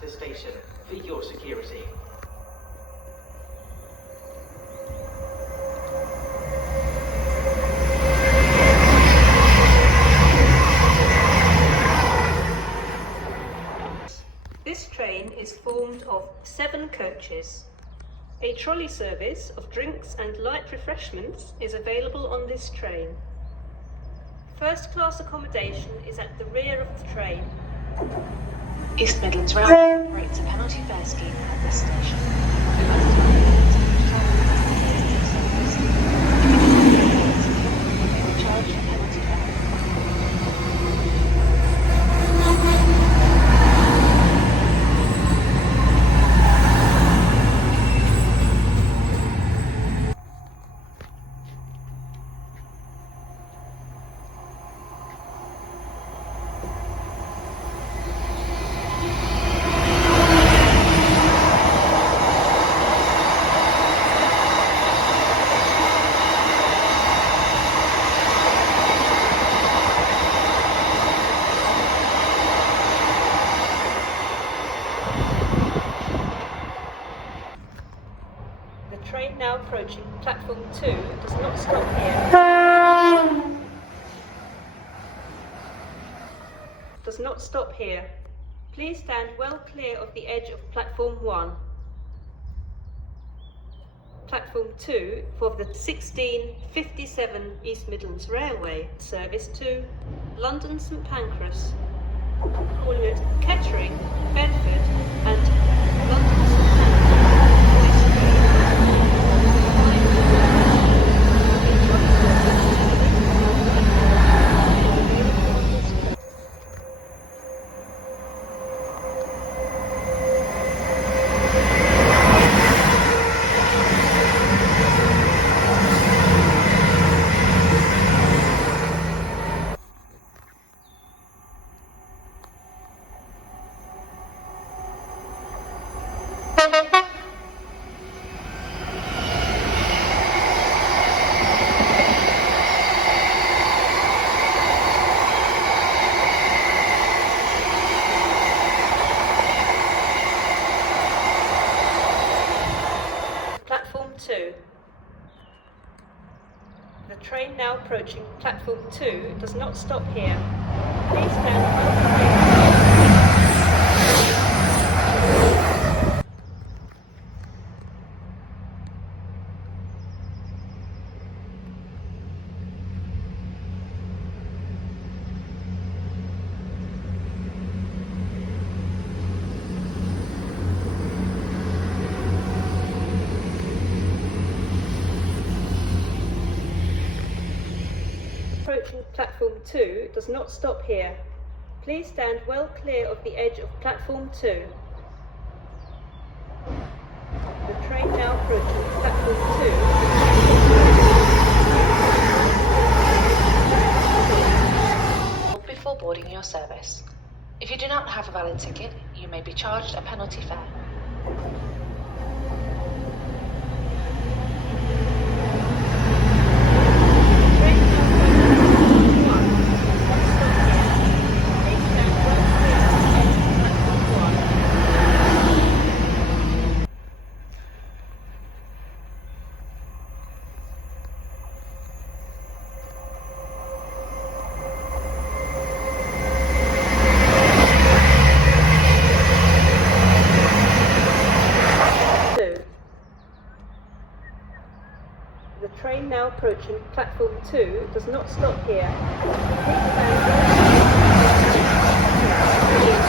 to the station for your security. This train is formed of 7 coaches. A trolley service of drinks and light refreshments is available on this train. First class accommodation is at the rear of the train. East Midlands Railway operates a penalty fare scheme at this station. Charged a penalty fare. The train now approaching platform 2 does not stop here. Does not stop here. Please stand well clear of the edge of platform 1. Platform 2 for the 1657 East Midlands Railway service to London St Pancras, calling at Kettering, Bedford and London St Pancras. Platform 2. The train now approaching platform 2 does not stop here. Please stand well clear. Approaching platform 2 does not stop here. Please stand well clear of the edge of platform 2. The train now approaching platform 2. Before boarding your service. If you do not have a valid ticket, you may be charged a penalty fare. The train now approaching platform 2 does not stop here. Please stand well clear.